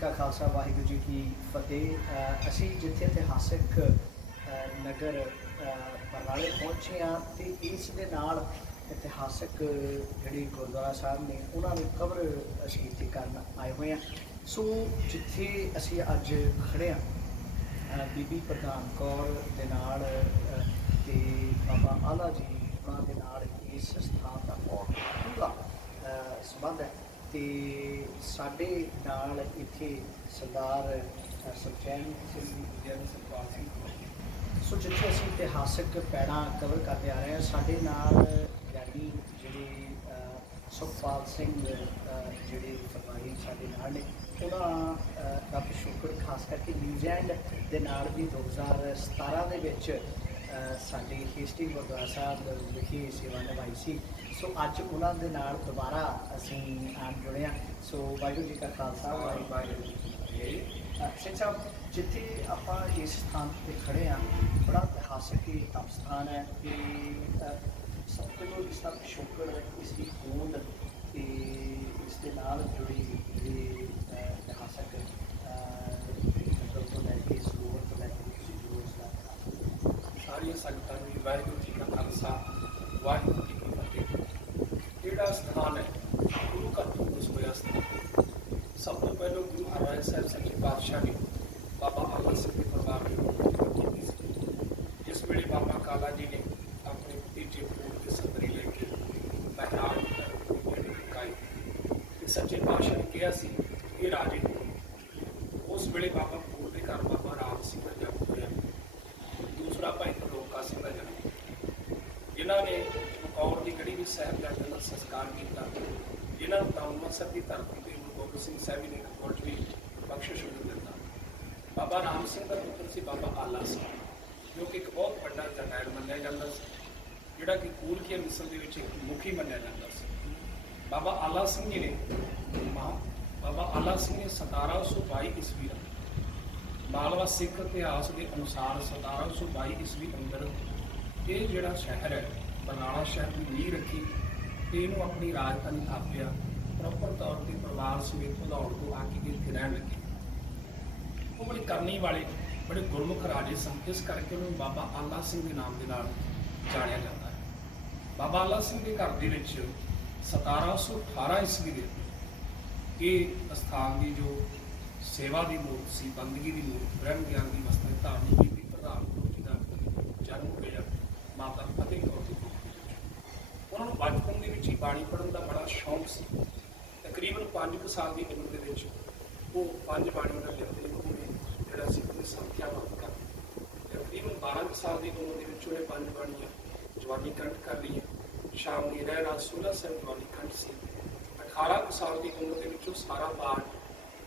ਕਾ ਖਾਲਸਾ ਵਾਹਿਗੁਰੂ ਜੀ ਕੀ ਫਤਿਹ। ਅਸੀਂ ਜਿੱਥੇ ਇਤਿਹਾਸਕ ਨਗਰ ਬਰਨਾਲੇ ਪਹੁੰਚੇ ਆ ਤੇ ਇਸ ਦੇ ਨਾਲ ਇਤਿਹਾਸਕ ਜਿਹੜੀ ਗੁਰਦੁਆਰਾ ਸਾਹਿਬ ਨੇ ਉਹਨਾਂ ਨੂੰ ਕਵਰ ਅਸੀਂ ਇੱਥੇ ਕਰਨ ਆਏ ਹੋਏ ਆ ਸੋ ਜਿੱਥੇ ਅਸੀਂ ਅੱਜ ਖੜੇ ਆ ਬੀਬੀ ਪ੍ਰਧਾਨ ਕੌਰ ਦੇ ਨਾਲ ਅ, ਤੇ ਬਾਬਾ ਆਲਾ ਜੀ ਉਹਨਾਂ ਦੇ ਨਾਲ ਇਸ ਸਥਾਨ ਦਾ ਬਹੁਤ ਪੂਰਾ ਸੰਬੰਧ ਹੈ। ਤੇ ਸਾਡੇ ਨਾਲ ਇੱਥੇ ਸਰਦਾਰ ਸੁਖਚੈਨ ਸਿੰਘ ਜਨ ਸਰਪਾਲ ਸਿੰਘ ਸੋ ਜਿੱਥੇ ਅਸੀਂ ਇਤਿਹਾਸਕ ਪੈੜਾਂ ਕਵਰ ਕਰਦੇ ਆ ਰਹੇ ਹਾਂ ਸਾਡੇ ਨਾਲ ਗਿਆਨੀ ਜਿਹੜੇ ਸੁਖਪਾਲ ਸਿੰਘ ਜਿਹੜੇ ਫਰਮਾਈ ਸਾਡੇ ਨਾਲ ਨੇ ਉਹਨਾਂ ਅ, ਦਾ ਸ਼ੁਕਰ ਖਾਸ ਕਰਕੇ ਨਿਊਜ਼ੀਲੈਂਡ ਦੇ ਨਾਲ ਵੀ 2017 ਦੇ ਵਿੱਚ ਸਾਡੇ ਹਿਸਟਰੀ ਗੁਰਦੁਆਰਾ ਸਾਹਿਬ ਵਿਖੇ ਸੇਵਾ ਨਿਭਾਈ ਸੀ। ਸੋ ਅੱਜ ਉਹਨਾਂ ਦੇ ਨਾਲ ਦੁਬਾਰਾ ਅਸੀਂ ਆਮ ਜੁੜੇ ਹਾਂ। ਸੋ ਵਾਹਿਗੁਰੂ ਜੀ ਕਾ ਖਾਲਸਾ, ਵਾਹਿਗੁਰੂ ਜੀ ਕੀ ਫਤਿਹ। ਸਿੰਘ ਸਾਹਿਬ, ਜਿੱਥੇ ਆਪਾਂ ਇਸ ਸਥਾਨ ਤੇ ਖੜੇ ਆ ਬੜਾ ਇਤਿਹਾਸਕ ਇਹ ਤਪ ਸਥਾਨ ਹੈ ਤੇ ਸਭ ਤੋਂ ਪਹਿਲਾਂ ਇਸ ਦਾ ਪਿਛੋਕੜ ਇਸ ਦੀ ਹੋਂਦ ਤੇ ਇਸ ਦੇ ਨਾਲ ਜੁੜੀ ਜਿਹੜੀ ਅ, ਇਤਿਹਾਸਕ ਅ, ਤੋਂ ਲੈ ਕੇ ਸਰੋਵਰ ਤੋਂ ਲੈ ਕੇ ਤੁਸੀਂ ਜੋ ਇਸ ਦਾ ਸਾਰੀਆਂ ਸੰਗਤਾਂ ਨੂੰ ਵਾਹਿਗੁਰੂ ਜੀ ਕਾ ਖਾਲਸਾ, ਵਾਹਿਗੁਰੂ ਜੀ ਕੀ ਫਤਿਹ। ਜਿਹੜਾ ਸਥਾਨ ਹੈ? ਗੁਰੂ ਘਰ ਤੋਂ ਉਸ ਹੋਇਆ ਸਥਾਨ। ਸਭ ਤੋਂ ਪਹਿਲਾਂ ਗੁਰੂ ਹਰਿਰਾਏ ਸਾਹਿਬ ਸੱਚੇ ਪਾਤਸ਼ਾਹ ਨੇ ਬਾਬਾ ਅਮਰ ਸਿੰਘ ਦੇ ਪਰਿਵਾਰ ਨੂੰ ਕੀਤੀ ਸੀ। ਜਿਸ ਵੇਲੇ ਬਾਬਾ ਕਾਲਾ ਜੀ ਨੇ ਆਪਣੇ ਤੀਜੇ ਪੂਰ ਦੇ ਸੰਤਰੀ ਲੈ ਕੇ ਮਹਿਰਾਜ ਜਿਹੜੀ ਕਾਈ ਸੱਚੇ ਪਾਤਸ਼ਾਹ ਨੇ ਕਿਹਾ ਸੀ, ਇਹ ਰਾਜੇ ਉਸ ਵੇਲੇ ਬਾਬਾ ਪੂਰ ਦੇ ਘਰ ਬਾਬਾ ਰਾਮ ਸਿੰਘ ਦਾ ਜਨਮ ਹੋਇਆ। ਦੂਸਰਾ ਭਾਈ ਤਰਲੋਕਾ ਸਿੰਘ ਦਾ ਜਨਮ ਜਿਨ੍ਹਾਂ ਨੇ ਮਕੌਰ ਦੀ ਕੜੀ ਵਿੱਚ ਸਾਹਿਬਜ਼ਾਦਿਆਂ ਦਾ ਸੰਸਕਾਰ ਕੀਤਾ, ਜਿਨ੍ਹਾਂ ਨੂੰ ਅੰਮ੍ਰਿਤਸਰ ਦੀ ਧਰਤੀ ਤੇ ਗੁਰੂ ਗੋਬਿੰਦ ਸਿੰਘ ਸਾਹਿਬ ਜੀ ਨੇ ਕੋਟ ਵੀ ਬਖਸ਼ਿਸ਼ ਨੂੰ ਦਿੱਤਾ। ਬਾਬਾ ਰਾਮ ਸਿੰਘ ਦਾ ਪੁੱਤਰ ਸੀ ਬਾਬਾ ਆਲਾ ਸਿੰਘ, ਜੋ ਕਿ ਇੱਕ ਬਹੁਤ ਵੱਡਾ ਜਰਨੈਲ ਮੰਨਿਆ ਜਾਂਦਾ ਸੀ, ਜਿਹੜਾ ਕਿ ਕੂਲਕੀਆ ਮਿਸਰ ਦੇ ਵਿੱਚ ਇੱਕ ਮੁਖੀ ਮੰਨਿਆ ਜਾਂਦਾ ਸੀ। ਬਾਬਾ ਆਲਾ ਸਿੰਘ ਜੀ ਨੇ ਮਾ- ਬਾਬਾ ਆਲਾ ਸਿੰਘ ਨੇ 1722 ਈਸਵੀ ਨੂੰ ਮਾਲਵਾ ਸਿੱਖ ਇਤਿਹਾਸ ਦੇ ਅਨੁਸਾਰ 1722 ਈਸਵੀ ਅੰਦਰ ਇਹ ਜਿਹੜਾ ਸ਼ਹਿਰ ਹੈ, ਬਰਨਾਲਾ ਸ਼ਹਿਰ ਦੀ ਨੀਂਹ ਰੱਖੀ ਤੇ ਇਹਨੂੰ ਆਪਣੀ ਰਾਜਧਾਨੀ ਥਾਪਿਆ ਪ੍ਰੋਪਰ ਤੌਰ ਤੇ ਪਰਿਵਾਰ ਸਮੇਤ ਭਦੌੜ ਤੋਂ ਆ ਕੇ ਇੱਥੇ ਰਹਿਣ ਲੱਗੇ। ਉਹ ਬੜੇ ਕਰਨੀ ਵਾਲੇ, ਬੜੇ ਗੁਰਮੁਖ ਰਾਜੇ ਸਨ। ਇਸ ਕਰਕੇ ਉਹਨੂੰ ਬਾਬਾ ਆਲਾ ਸਿੰਘ ਦੇ ਨਾਮ ਦੇ ਨਾਲ ਜਾਣਿਆ ਜਾਂਦਾ ਹੈ। ਬਾਬਾ ਆਲਾ ਸਿੰਘ ਦੇ ਘਰ ਦੇ ਵਿੱਚ 1718 ਈਸਵੀ ਦੇ ਇਹ ਅਸਥਾਨ ਦੀ ਜੋ ਸੇਵਾ ਦੀ ਮੂਰਤ ਸੀ, ਬੰਦਗੀ ਦੀ ਮੂਰਤ, ਬ੍ਰਹਮ ਗਿਆਨ ਦੀ ਵਸਤੂ ਧਾਰਨੀ ਕੀਤੀ ਪ੍ਰਧਾਨ ਗੁਰੂ ਜੀ ਦਾ ਜਨਮ ਹੋਇਆ ਮਾਤਾ ਫਤਿਹ ਕੌਰ ਦੀ ਉਹਨਾਂ ਨੂੰ ਬਚਪਨ ਦੇ ਵਿੱਚ ਹੀ ਬਾਣੀ ਪੜ੍ਹਨ ਦਾ ਬੜਾ ਸ਼ੌਂਕ ਸੀ। ਤਕਰੀਬਨ 5 ਸਾਲ ਦੀ ਉਮਰ ਦੇ ਵਿੱਚ ਉਹ ਪੰਜ ਬਾਣੀਆਂ ਦਾ ਲਿਖਦੇ ਉਹਨੇ ਜਿਹੜਾ ਸੀ ਉਹਦੀ ਸੰਖਿਆ ਬੰਦ ਕਰ ਦਿੱਤੀ। ਤਕਰੀਬਨ 12 ਕੁ ਸਾਲ ਦੀ ਉਮਰ ਦੇ ਵਿੱਚ ਉਹਨੇ ਪੰਜ ਬਾਣੀਆਂ ਜਵਾਨੀ ਕੰਠ ਕਰ ਲਈਆਂ। ਸ਼ਾਮ ਦੀ ਰਹਿ ਰਾਤ 16 ਸਾਹਿਬ ਜਵਾਨੀ ਕੰਠ ਸੀ। 18 ਕੁ ਸਾਲ ਦੀ ਉਮਰ ਦੇ ਵਿੱਚ ਉਹ ਸਾਰਾ ਪਾਠ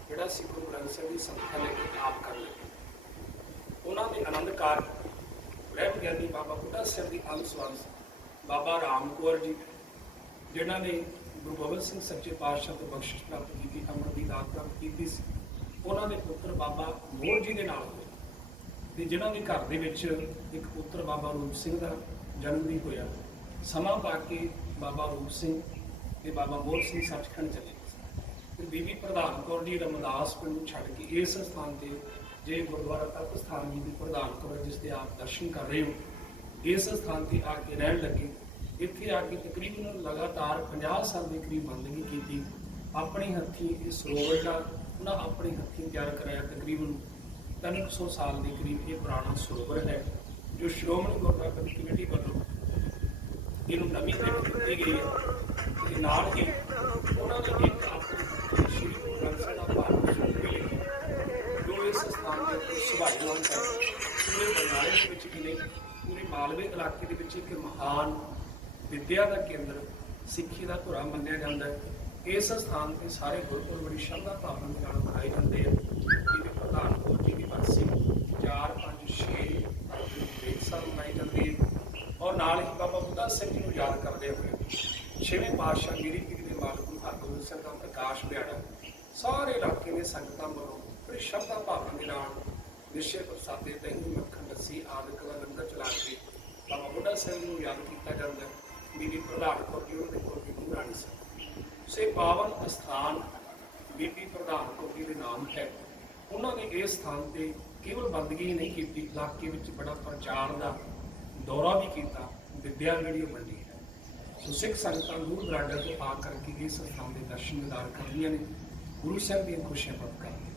ਜਿਹੜਾ ਸੀ ਗੁਰੂ ਗ੍ਰੰਥ ਸਾਹਿਬ ਦੀ ਸੰਖਿਆ ਲੈ ਕੇ ਆਪ ਕਰ ਲਿਆ ਉਹਨਾਂ ਦੇ ਆਨੰਦ ਕਾਰਜ ਰਹਿਮ ਗਿਆਨੀ ਬਾਬਾ ਬੁੱਢਾ ਸਾਹਿਬ ਦੀ ਅੰਸਵੰਸ ਬਾਬਾ ਰਾਮ ਕੌਰ ਜੀ, ਜਿਨ੍ਹਾਂ ਨੇ ਗੁਰੂ ਗੋਬਿੰਦ ਸਿੰਘ ਸੱਚੇ ਪਾਤਸ਼ਾਹ ਤੋਂ ਬਖਸ਼ਿਸ਼ ਪ੍ਰਾਪਤ ਕੀਤੀ ਅੰਮ੍ਰਿਤ ਦੀ ਦਾਤ ਪ੍ਰਾਪਤ ਕੀਤੀ ਸੀ, ਉਹਨਾਂ ਦੇ ਪੁੱਤਰ ਬਾਬਾ ਮੋਹਰ ਜੀ ਦੇ ਨਾਲ ਹੋਏ। ਤੇ ਜਿਨ੍ਹਾਂ ਦੇ ਘਰ ਦੇ ਵਿੱਚ ਇੱਕ ਪੁੱਤਰ ਬਾਬਾ ਰੂਪ ਸਿੰਘ ਦਾ ਜਨਮ ਵੀ ਹੋਇਆ। ਸਮਾਂ ਪਾ ਕੇ ਬਾਬਾ ਰੂਪ ਸਿੰਘ ਤੇ ਬਾਬਾ ਮੋਹਰ ਸਿੰਘ ਸੱਚਖੰਡ ਚਲੇ ਗਏ। ਤੇ ਬੀਬੀ ਪ੍ਰਧਾਨ ਕੌਰ ਜੀ ਰਮਦਾਸ ਪਿੰਡ ਨੂੰ ਛੱਡ ਕੇ ਇਸ ਸਥਾਨ ਤੇ ਜੇ ਗੁਰਦੁਆਰਾ ਤਪ ਸਥਾਨ ਜੀ ਦੀ ਪ੍ਰਧਾਨ ਕਰੋ ਜਿਸ ਦੇ ਆਪ ਦਰਸ਼ਨ ਕਰ ਰਹੇ ਹੋ, ਇਸ ਸਥਾਨ ਤੇ ਆ ਕੇ ਰਹਿਣ ਲੱਗੇ, ਇੱਥੇ ਆ ਕੇ ਤਕਰੀਬਨ ਲਗਾਤਾਰ 50 ਸਾਲ ਦੇ ਕਰੀਬ ਬੰਦਗੀ ਕੀਤੀ। ਆਪਣੇ ਹੱਥੀਂ ਇਹ ਸਰੋਵਰ ਦਾ, ਉਹਨਾਂ ਆਪਣੇ ਹੱਥੀਂ ਤਿਆਰ ਕਰਾਇਆ ਤਕਰੀਬਨ 300 ਸਾਲ ਦੇ ਕਰੀਬ ਇਹ ਪੁਰਾਣਾ ਸਰੋਵਰ ਹੈ, ਜੋ ਸ਼੍ਰੋਮਣੀ ਗੁਰਦੁਆਰਾ ਕਮੇਟੀ ਵੱਲੋਂ ਇਹਨੂੰ ਨਵੀਂ ਦਿੱਤੀ ਗਈ ਹੈ। ਤੇ ਨਾਲ ਹੀ ਉਹਨਾਂ ਨੇ ਇੱਕ ਆਪਣੀ ਸ਼੍ਰੀ ਗੁਰੂ ਗ੍ਰੰਥ ਸਾਹਿਬ ਦਾ ਪਾਠ ਸ਼ੁਰੂ ਵੀ ਲਿਖਿਆ ਜੋ ਇਸ ਸਥਾਨ ਦੇ ਪੂਰੇ ਬਰਨਾਲੇ ਦੇ ਵਿੱਚ ਹੀ ਪੂਰੇ ਮਾਲਵੇ ਇਲਾਕੇ ਦੇ ਵਿੱਚ ਇੱਕ ਮਹਾਨ ਵਿਦਿਆ ਦਾ ਕੇਂਦਰ ਸਿੱਖੀ ਦਾ ਧੁਰਾ ਮੰਨਿਆ ਜਾਂਦਾ ਹੈ ਇਸ ਸਥਾਨ ਤੇ ਸਾਰੇ ਗੁਰਪੁਰਬ ਬੜੀ ਸ਼ਰਧਾ ਭਾਵਨਾ ਦੇ ਨਾਲ ਮਨਾਏ ਜਾਂਦੇ ਆ ਜਿਹਦੇ ਪ੍ਰਧਾਨ ਕੋਰ ਜੀ ਦੀ ਵਰਸੀ 4 5 6 ਇੱਕ ਸਾਲ ਮਨਾਈ ਜਾਂਦੀ ਹੈ ਔਰ ਨਾਲ ਹੀ ਬਾਬਾ ਬੁੱਢਾ ਸਿੰਘ ਜੀ ਨੂੰ ਯਾਦ ਕਰਦੇ ਹੋਏ ਛੇਵੇਂ ਪਾਤਸ਼ਾਹ ਮੇਰੀ ਪੀਰ ਦੇ ਮਾਲਕ ਗੁਰੂ ਹਰਗੋਬਿੰਦ ਸਿੰਘ ਦਾ ਪ੍ਰਕਾਸ਼ ਦਿਹਾੜਾ ਸਾਰੇ ਇਲਾਕੇ ਦੇ ਸੰਗਤਾਂ ਵੱਲੋਂ ਬੜੀ ਸ਼ਰਧਾ ਭਾਵਨਾ ਦੇ ਨਾਲ ਨਿਸ਼ਚੈ ਪ੍ਰਸਾਦੇ ਦਹੀਂ ਮੱਖਣ ਲੱਸੀ ਆਦਿ ਦਾ ਲੰਗਰ ਚਲਾ ਕੇ ਬਾਬਾ ਬੁੱਢਾ ਸਿੰਘ ਨੂੰ ਯਾਦ ਕੀਤਾ ਜਾਂਦਾ ਬੀਬੀ ਪ੍ਰਧਾਨ ਕੌਰ ਜੀ ਉਹਦੇ ਕੋਲ ਵੀ ਗੁਰੂ ਰਾਣੀ ਸੀ ਸੇ ਪਾਵਨ ਅਸਥਾਨ ਬੀਬੀ ਪ੍ਰਧਾਨ ਕੌਰ ਜੀ ਦੇ ਨਾਮ ਹੈ। ਉਹਨਾਂ ਨੇ ਇਸ ਸਥਾਨ ਤੇ ਕੇਵਲ ਬੰਦਗੀ ਨਹੀਂ ਕੀਤੀ, ਇਲਾਕੇ ਵਿੱਚ ਬੜਾ ਪ੍ਰਚਾਰ ਦਾ ਦੌਰਾ ਵੀ ਕੀਤਾ, ਵਿਦਿਆ ਜਿਹੜੀ ਉਹ ਵੰਡੀ ਹੈ। ਸੋ ਸਿੱਖ ਸੰਗਤਾਂ ਦੂਰ ਦਰਾਡੇ ਤੋਂ ਆ ਕਰਕੇ ਇਸ ਸਥਾਨ ਦੇ ਦਰਸ਼ਨ ਦਿਦਾਰ ਕਰਦੀਆਂ ਨੇ। ਗੁਰੂ ਸਾਹਿਬ ਦੀਆਂ ਖੁਸ਼ੀਆਂ ਪ੍ਰਾਪਤ ਕਰਦੀਆਂ ਦੇ